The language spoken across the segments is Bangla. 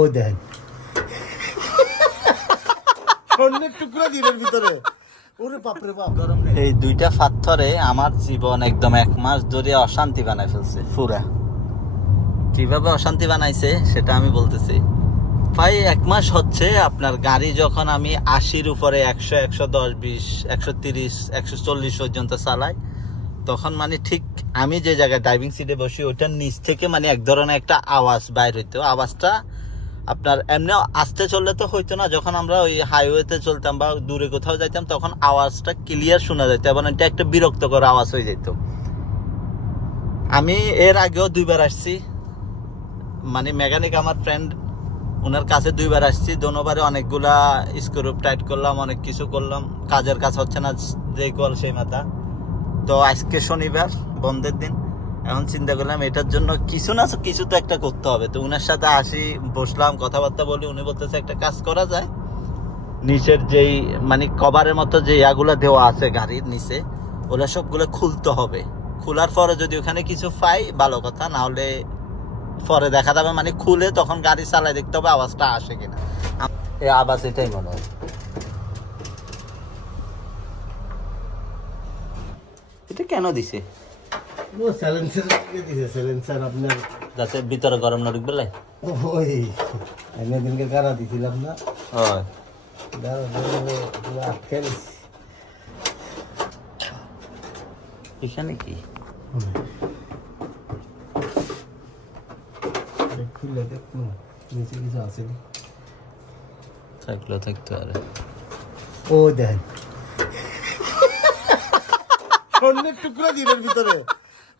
ও দেন স্বর্ণের টুকরা দিনের ভিতরে ওরে বাপরে বাপ গরম নেই। এই দুইটা পাথরে আমার জীবন একদম 1 মাস ধরে অশান্তি বানাই ফেলছে পুরা। কিভাবে অশান্তি বানাইছে সেটা আমি বলতেছি। প্রায় 1 মাস হচ্ছে আপনার গাড়ি যখন আমি 80-র উপরে 100, 110, 20, 130, 140 পর্যন্ত চালাই, তখন মানে ঠিক আমি যে জায়গায় ড্রাইভিং সিটে বসি ওইটার নিচ থেকে মানে এক ধরনের একটা আওয়াজ বাইর হইতো। আওয়াজটা আপনার এমনি আস্তে চললে তো হইতো না, যখন আমরা ওই হাইওয়েতে চলতাম বা দূরে কোথাও যাইতাম তখন আওয়াজটা ক্লিয়ার শোনা যেত এবং এটা একটা বিরক্তকর আওয়াজ হয়ে যেত। আমি এর আগেও 2বার আসছি, মানে মেকানিক আমার ফ্রেন্ড, ওনার কাছে 2বার আসছি। দোনোবারে অনেকগুলা স্ক্রু টাইট করলাম, অনেক কিছু করলাম, কাজের কাজ হচ্ছে না, যেই কল সেই মাথা। তো আজকে শনিবার, বন্ধের দিন, এখন চিন্তা করলাম এটার জন্য কিছু না কিছু তো একটা করতে হবে। তো উনার সাথে আসি, বসলাম, কথাবার্তা বলি। উনি বলতেছে একটা কাজ করা যায়, নিচের যেই মানে কভারের মতো যে ইয়াগুলো দেওয়া আছে গাড়ির নিচে, ওগুলো সবগুলো খুলতে হবে। খোলার পরে যদি ওখানে কিছু পাই ভালো কথা, না হলে পরে দেখা যাবে। মানে খুলে তখন গাড়ি চালায় দেখতে হবে আওয়াজটা আসে কিনা। এই আওয়াজ এটাই মনে হয়। এটা কেন দিছে? ও সাইলেন্সার দিছে, সাইলেন্সার আপনার যাতে ভিতরে গরম না ঢুকবে। ওই এনে দিনকে গাড়া দিছিলাম না, হয় এখানে কি খুললে দেখুন নিচে কিছু আছে থাকলো থাকতে পারে। ও দেন স্বর্ণের টুকরা দিনের ভিতরে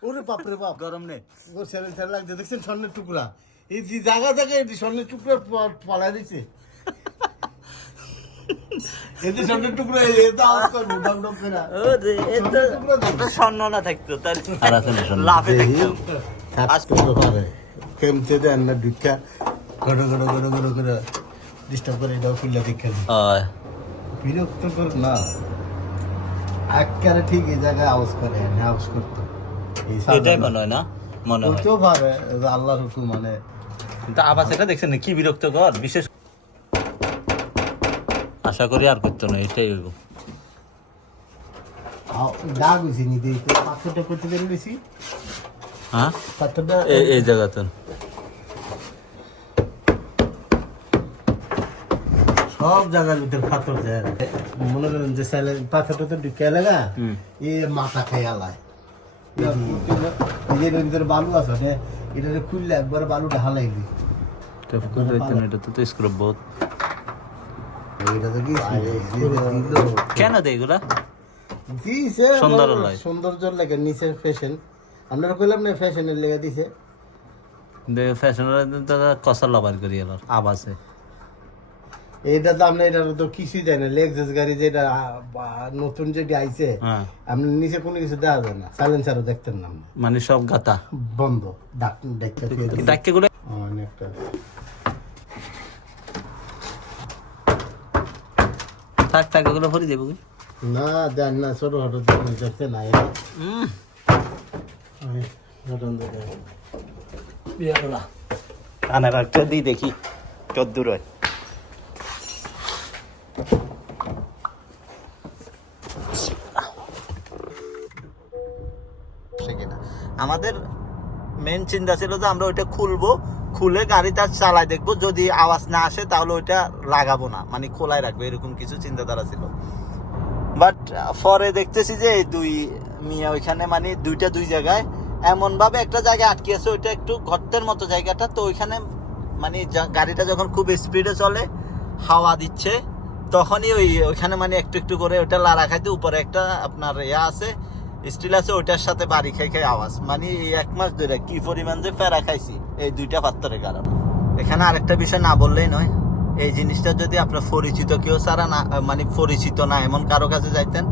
ওরে বাপরে বাপ গরম নেই। ও সাইলেন্সার লাগছে, দেখছেন স্বর্ণের টুকরা এই যে জায়গা জায়গায় এই স্বর্ণের টুকরা পালা দিছে। এই যে স্বর্ণের টুকরা এই তো আওয়াজ করবো ডম ডম করে। ওরে এটা স্বর্ণ না থাকতো তার আর আছে না স্বর্ণ লাভে থাকতো। আজকে তো পারে কেমতে দেন না ঢুকা গড় গড় গড় গড় করে ডিস্টার্ব করে এটাও খুললে দেখে হয় বিরক্ত কর না। আজকাল ঠিক এই জায়গায় আওয়াজ করে, আওয়াজ করতো এটাই মনে হয় না, মনে হয় করতেও পারে আল্লাহর হুকুম মানে। কিন্তু আবার সেটা দেখছেন না কি বিরক্তকর, বিশেষ আশা করি আর করতো না। এটাই হইব দাগ হয়েছি নিতে পাথরটা করতে পেরে গেছি। হ্যাঁ পাথরটা এই জায়গাতে সব জায়গার ভিতরে পাথর যায়। মনে করেন যে পাথরটা তো ঢুকে লাগা এ মাথা খাই আলায় নিজের ভিতরে বালু আছে না, এটা খুললে একবার বালুটা হালাই দিই। এটা তো স্ক্রব বহুত এটা তো কি কেন দেয় এগুলা? দিছে সুন্দর লাগে, সৌন্দর্য লাগে, নিচের ফ্যাশন আপনারা কইলাম না ফ্যাশনের লেগে দিছে। ফ্যাশনের কষা লাভার করি এলার আবাসে এটা তো আমরা এটা তো কিছুই দেয় না। লেক্সাস গাড়ি যেটা নতুন যেটা আইছে আপনি নিচে কোনো কিছু দেওয়া যায় না, সাইলেন্সারও দেখতেন না, মানে সব গাতা বন্ধ ডাক্কে গুলো অনেকটা। থাক থাক ওগুলো ভরে দেবো না দেন না, ছোট খাটো দেখতে নাই আনার একটা দিই দেখি কদ্দূর হয়। আমাদের মেন চিন্তা ছিল যে আমরা ওইটা খুলবো, খুলে গাড়িটা চালাই দেখবো, যদি আওয়াজ না আসে তাহলে ওইটা লাগাবো না, মানে খোলাই রাখবো, এরকম কিছু চিন্তাধারা ছিল। বাট পরে দেখতেছি যে এই দুই মিয়া ওইখানে মানে দুই জায়গায় এমন ভাবে একটা জায়গায় আটকে আছে, ওইটা একটু গর্তের মতো জায়গাটা। তো ওইখানে মানে গাড়িটা যখন খুব স্পিডে চলে হাওয়া দিচ্ছে তখনই ওইখানে মানে একটু একটু করে ওইটা লাড়া খাইতে উপরে একটা আপনার ইয়া আছে, স্টিল আছে, ওইটার সাথে বাড়ি খাই খাই আওয়াজ। মানে এই 1 মাস ধরে কি পরিমাণ যে ফেরা খাইছি এই 2টা পাথরের কারণে। এখানে আরেকটা বিষয় না বললেই নয়, এই জিনিসটা যদি আপনার পরিচিত কেউ ছাড়া না, মানে পরিচিত না এমন কারো কাছে যাইতেন,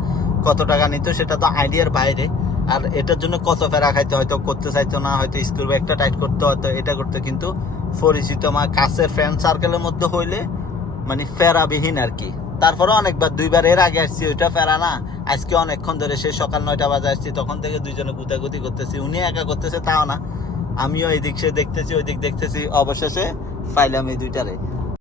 কত টাকা নিত সেটা তো আইডিয়ার বাইরে। আর এটার জন্য কত ফেরা খাইতে হয়তো করতে চাইতো না, হয়তো স্ক্রু একটা টাইট করতে, হয়তো এটা করতে। কিন্তু পরিচিত কাছের ফ্রেন্ড সার্কেলের মধ্যে হইলে মানে ফেরাবিহীন আর কি। তারপরে অনেকবার 2বার এর আগে আসছি, ওইটা ফেরা না। আজকে অনেকক্ষণ ধরে, সে সকাল 9টা বাজে আসছি, তখন থেকে দুইজনে গুতাগুতি করতেছি। উনি একা করতেছে তাও না, আমিও এই দিক সে দেখতেছি, ওই দিক দেখতেছি, অবশেষে পাইলাম এই দুইটারে